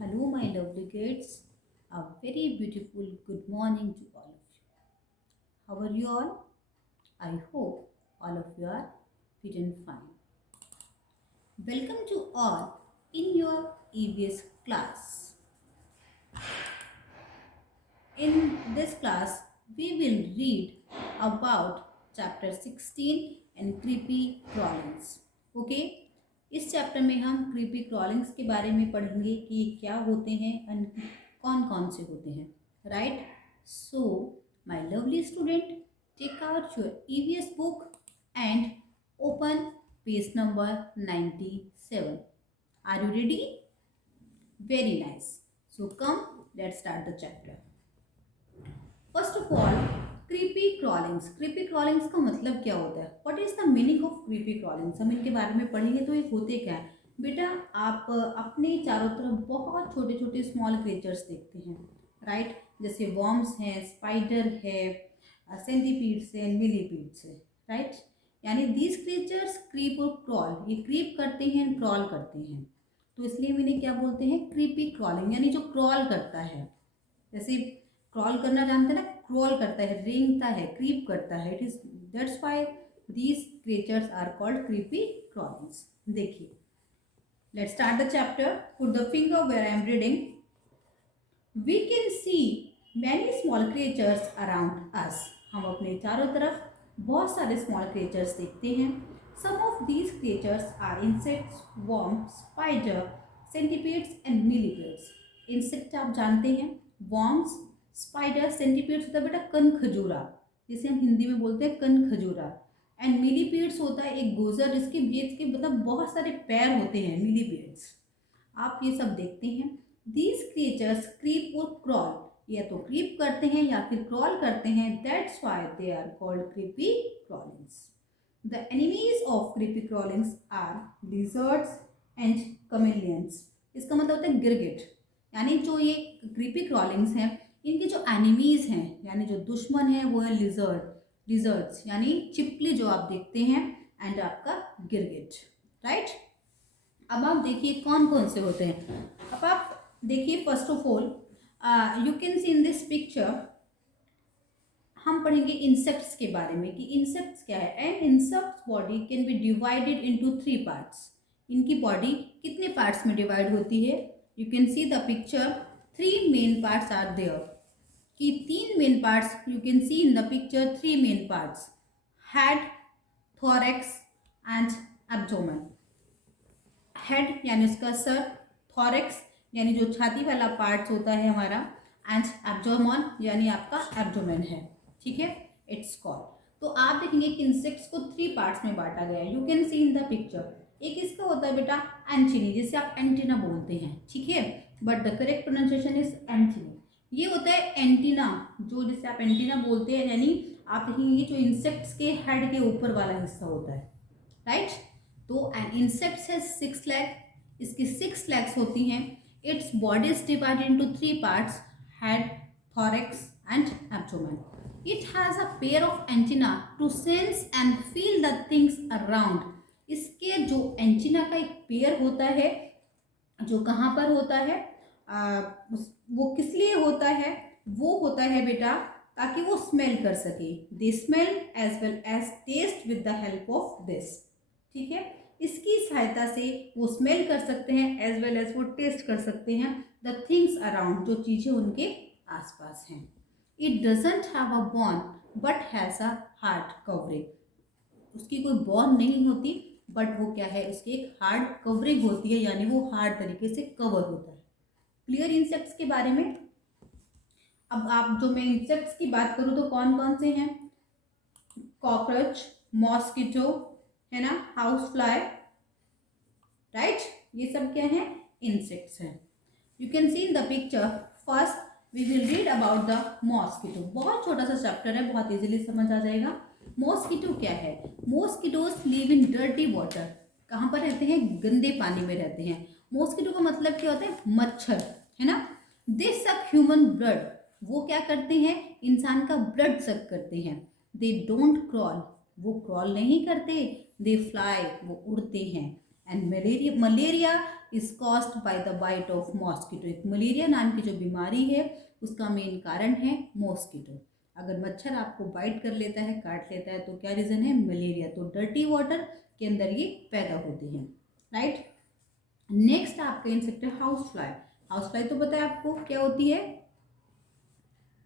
Hello, my lovely kids. A very beautiful good morning to all of you. How are you all? I hope all of you are fit and fine. Welcome to all in your EVS class. In this class, we will read about chapter 16 and creepy crawlings. Okay? इस chapter में हम creepy क्रॉलिंग्स के बारे में पढ़ेंगे कि ये क्या होते हैं और कौन कौन से होते हैं, right? So my lovely student, take out your EVS book and open page number 97. Are you ready? Very nice. So come, let's start the chapter. First of all, creepy crawlings. Creepy crawlings का मतलब क्या होता है? What is the meaning of creepy crawlings? हम इनके बारे में पढ़ेंगे तो ये होते क्या है. बेटा, आप अपने चारों तरफ बहुत छोटे छोटे स्मॉल क्रिएचर्स देखते हैं, राइट? जैसे वॉर्म्स हैं, स्पाइडर है, सेंटीपीड्स हैं, मिलीपीड्स है, राइट? यानी दीज क्रिएचर्स क्रीप और क्रॉल, ये क्रीप करते हैं, क्रॉल करते हैं, तो इसलिए हम इन्हें क्या बोलते हैं? क्रीपी क्रॉलिंग, यानी जो क्रॉल करता है. जैसे क्रॉल करना जानते हैं ना, क्रॉल करता है, रेंगता है, क्रीप करता है. It is that's why these creatures are called creepy crawlings. देखिए, let's start the chapter. Put the finger where I am reading. We can see many small creatures around us. हम अपने चारों तरफ बहुत सारे स्मॉल क्रिएचर्स देखते हैं. Some of these creatures are insects, worm, spider, centipedes and millipedes. Insect आप जानते हैं, वर्म्स, स्पाइडर, सेंटीपीड्स होता है बेटा कन खजूरा, जिसे हम हिंदी में बोलते हैं कन खजूरा. एंड मिलीपीड्स होता है एक गोजर जिसके बीच के मतलब बहुत सारे पैर होते हैं, मिलीपीड्स. आप ये सब देखते हैं. दीज क्रिएचर्स क्रीप और क्रॉल, या तो क्रीप करते हैं या फिर क्रॉल करते हैं. That's why they are called creepy crawlings. The enemies of creepy crawlings are lizards and chameleons. इसका मतलब होता है गिरगिट. यानी जो ये क्रीपी क्रॉलिंग्स हैं, इनके जो एनिमीज हैं यानी जो दुश्मन है वो है लिजर्ड्स यानी चिपकली जो आप देखते हैं, एंड आपका गिरगिट, राइट? अब आप देखिए कौन कौन से होते हैं. अब आप देखिए, first of all you can see in this picture, हम पढ़ेंगे इंसेक्ट्स के बारे में कि इंसेक्ट्स क्या है. And insects body can be divided into 3 parts. इनकी बॉडी कितने पार्ट्स में डिवाइड होती है? You can see the picture, 3 main parts are there. कि 3 main parts you can see in the picture, 3 main parts: head, thorax and abdomen. Head यानी उसका sir, thorax यानी जो छाती वाला पार्ट होता है हमारा, एंड एब्डोमेन यानी आपका एब्डोमेन है, ठीक है? It's called. तो आप देखेंगे कि इंसेक्ट्स को 3 पार्ट्स में बांटा गया है. You can see in the picture. एक इसका होता है बेटा एंटीनी, जिसे आप एंटीना बोलते हैं, ठीक है? But the correct pronunciation is antennae. ये होता है एंटीना, जो जिसे आप एंटीना बोलते हैं, यानी आप देखेंगे जो इंसेक्ट्स के हेड के ऊपर वाला हिस्सा होता है, राइट? तो एन इंसेक्ट्स हैज 6 लेग. इसकी 6 लेग्स होती हैं. Its body is divided into 3 parts: head, thorax and abdomen. It has a pair of antenna to sense and feel the things around. इसके जो एंटीना का एक पेयर होता है, जो कहाँ पर होता है, वो किस लिए होता है? वो होता है बेटा ताकि वो स्मेल कर सके. They smell as well as taste with the help of this, ठीक है? इसकी सहायता से वो स्मेल कर सकते हैं, एज वेल एज वो टेस्ट कर सकते हैं द थिंग्स अराउंड, जो चीज़ें उनके आसपास हैं. It doesn't have a bone but has a hard covering. उसकी कोई बॉन नहीं होती, बट वो क्या है, उसकी एक हार्ड कवरिंग होती है, यानी वो हार्ड तरीके से कवर होता है. क्लियर इंसेक्ट्स के बारे में. अब आप जो मैं इंसेक्ट्स की बात करूँ तो कौन कौन से हैं? कॉकरोच, मॉस्किटो है ना, हाउस फ्लाई, राइट? ये सब क्या है? इंसेक्ट्स हैं. You can see in the picture. First we will read about the mosquito. बहुत छोटा सा चैप्टर है, बहुत इजीली समझ आ जाएगा. मॉस्किटो क्या है? Mosquitoes live in dirty water. कहाँ पर रहते हैं? गंदे पानी में रहते हैं. मॉस्किटो का मतलब क्या होता है? मच्छर, है ना? दे सक ह्यूमन ब्लड. वो क्या करते हैं? इंसान का ब्लड सक करते हैं. They don't crawl. वो क्रॉल नहीं करते. They fly. वो उड़ते हैं. And malaria is caused by the bite of mosquito. एक मलेरिया नाम की जो बीमारी है उसका मेन कारण है मॉस्किटो। अगर मच्छर आपको बाइट कर लेता है, काट लेता है, तो क्या रीज़न है? मलेरिया। तो डर्टी वाटर के अंदर ये पैदा होते हैं, राइट। नेक्स्ट आपका इंसेक्ट है हाउस फ्लाई। हाउस फ्लाई तो पता है आपको क्या होती है?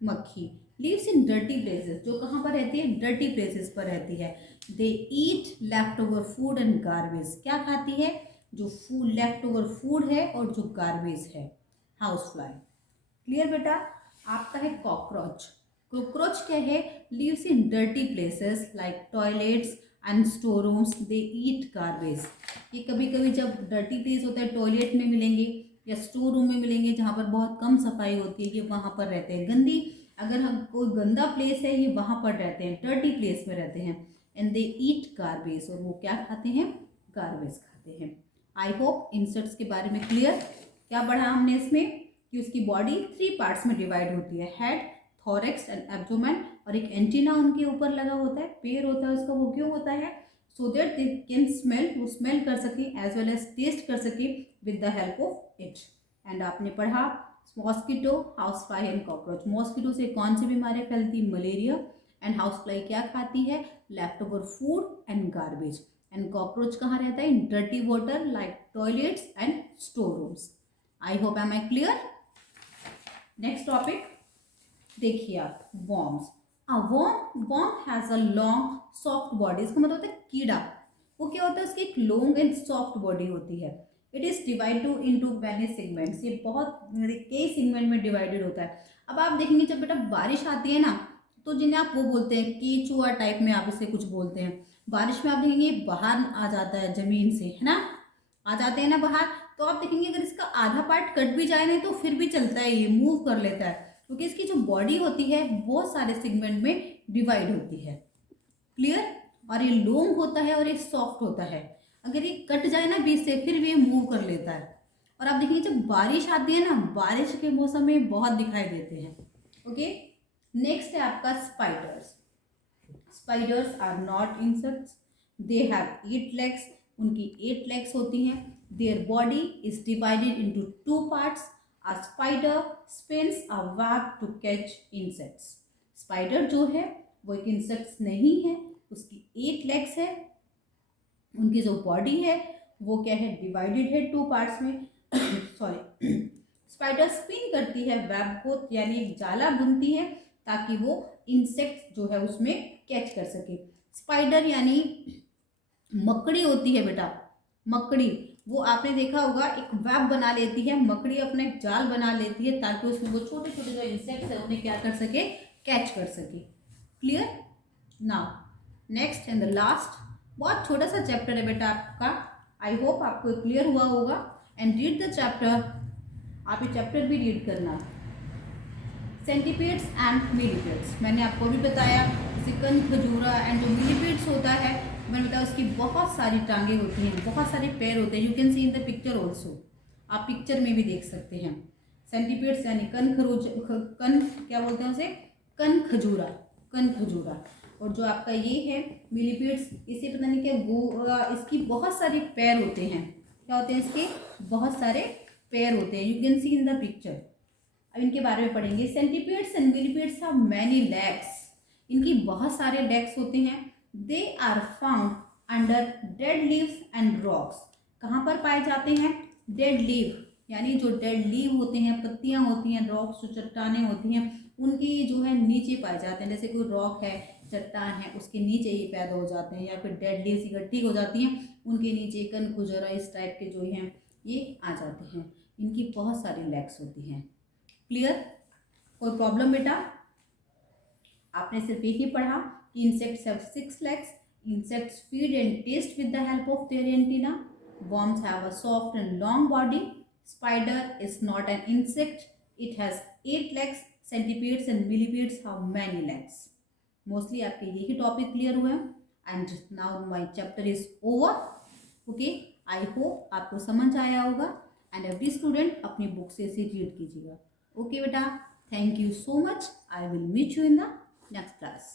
मक्खी। लिव्स इन डर्टी प्लेसेस, जो कहाँ पर रहती है? डर्टी प्लेसेस पर रहती है। They eat left over food and garbage. क्या खाती है? जो फूड, लेफ्ट ओवर फूड है और जो गार्बेज है, हाउस फ्लाई। क्लियर बेटा? आपका है कॉकरोच। कॉकरोच क्या है? Lives in dirty places like toilets and store rooms, they eat garbage. ये कभी कभी जब डर्टी प्लेस होता है, टॉयलेट में मिलेंगे या स्टोर रूम में मिलेंगे जहाँ पर बहुत कम सफाई होती है, ये वहाँ पर रहते हैं। गंदी, अगर हम कोई गंदा प्लेस है, ये वहाँ पर रहते हैं, डर्टी प्लेस में रहते हैं। एंड दे ईट गार्बेज, और वो क्या खाते हैं? गार्बेज खाते हैं। आई होप इंसेक्ट्स के बारे में क्लियर। क्या पढ़ा हमने इसमें? कि उसकी बॉडी 3 पार्ट्स में डिवाइड होती है, हेड, थोरेक्स एंड एब्डोमेन, और एक एंटीना उनके ऊपर लगा होता है, पैर होता है उसका। वो क्यों होता है? So that they can smell, वो स्मेल कर सके, एज वेल एज टेस्ट कर सके with the help of it. And आपने पढ़ा mosquito, house fly and cockroach. Mosquito से कौन सी बीमारियां फैलती? मलेरिया। एंड हाउस फ्लाई क्या खाती है? Left over food and garbage. And cockroach कहाँ रहता है? In dirty water like toilets and store rooms. I hope am I clear. Next topic देखिए आप, worms. Worm has a long soft body. इसका मतलब होता है कीड़ा। वो क्या होता है? उसकी एक लॉन्ग एंड सॉफ्ट बॉडी होती है। It is divided into many segments. ये बहुत कई सेगमेंट में डिवाइडेड होता है। अब आप देखेंगे जब बेटा बारिश आती है ना, तो जिन्हें आप वो बोलते हैं केचुआ टाइप में, आप इसे कुछ बोलते हैं। बारिश में आप देखेंगे बाहर आ जाता है जमीन से, है ना, आ जाते हैं ना बाहर। तो आप देखेंगे अगर इसका आधा पार्ट कट भी जाए ना, तो फिर भी चलता है, ये मूव कर लेता है, क्योंकि इसकी जो बॉडी होती है बहुत सारे सेगमेंट में डिवाइड होती है। क्लियर? और ये लॉन्ग होता है और ये सॉफ्ट होता है। अगर ये कट जाए ना बीच से, फिर भी ये मूव कर लेता है। और आप देखिए जब बारिश आती है ना, बारिश के मौसम में बहुत दिखाई देते हैं। ओके, नेक्स्ट है आपका spiders. Spiders are not insects, they have 8 legs. उनकी 8 लेग्स होती हैं। Their body is divided into 2 parts. A spider spins a web to catch insects. Spider जो है वो एक इंसेक्ट्स नहीं है, उसकी 8 लेग्स है। उनकी जो बॉडी है वो क्या है? डिवाइडेड है 2 पार्ट्स में। सॉरी। स्पाइडर स्पिन करती है वेब को, यानी एक जाला बुनती है ताकि वो इंसेक्ट जो है उसमें कैच कर सके। स्पाइडर यानी मकड़ी होती है बेटा, मकड़ी। वो आपने देखा होगा एक वेब बना लेती है मकड़ी, अपना एक जाल बना लेती है ताकि उसमें वो छोटे छोटे जो इंसेक्ट्स है उन्हें क्या कर सके? कैच कर सके। Clear? Now next and the last, बहुत छोटा सा चैप्टर है बेटा आपका। आई होप आपको क्लियर हुआ होगा। एंड रीड द चैप्टर, आप ये चैप्टर भी रीड करना। सेंटीपीड्स एंड मिलीपीड्स, मैंने आपको भी बताया। चिकन, खजूरा एंड जो मिलीपीड्स होता है, मैंने बताया उसकी बहुत सारी टांगे होती हैं, बहुत सारे पैर होते हैं। You can see in the picture also, आप पिक्चर में भी देख सकते हैं। सेंटीपीड्स यानी कन क्या बोलते हैं उसे? कन खजूरा, कन खजूरा। और जो आपका ये है मिलीपीड्स, इसे पता नहीं क्या इसकी बहुत सारे पैर होते हैं। क्या होते हैं इसके? बहुत सारे पैर होते हैं। You can see in the picture. अब इनके बारे में पढ़ेंगे। Centipedes and millipedes have many legs. इनकी बहुत सारे लेग्स होते हैं। They are found under dead leaves and rocks. कहाँ पर पाए जाते हैं? डेड लीव, यानी जो डेड लीव होते हैं, पत्तियां होती हैं, रॉक्स जो चट्टानें होती हैं, उनके जो है नीचे पाए जाते हैं। जैसे कोई रॉक है, चट्टान है, उसके नीचे ये पैदा हो जाते हैं, या फिर डेड लीव्स इकट्ठी हो जाती हैं, उनके नीचे कन खुजरा इस टाइप के जो हैं ये आ जाते हैं। इनकी बहुत सारी लेग्स होती हैं। क्लियर? कोई प्रॉब्लम बेटा? आपने सिर्फ एक ही पढ़ा कि insects have 6 legs. Insects feed and taste with the help of their antenna. Worms have a soft and long body. Spider is not an insect. It has 8 legs. Centipedes and millipedes have many legs. Mostly आपके यही topic clear हुए हैं। And now my chapter is over. Okay, I hope आपको समझ आया होगा। And every student अपनी book से इसे रीड कीजिएगा। ओके बेटा, thank you so much. I will meet you in the next class.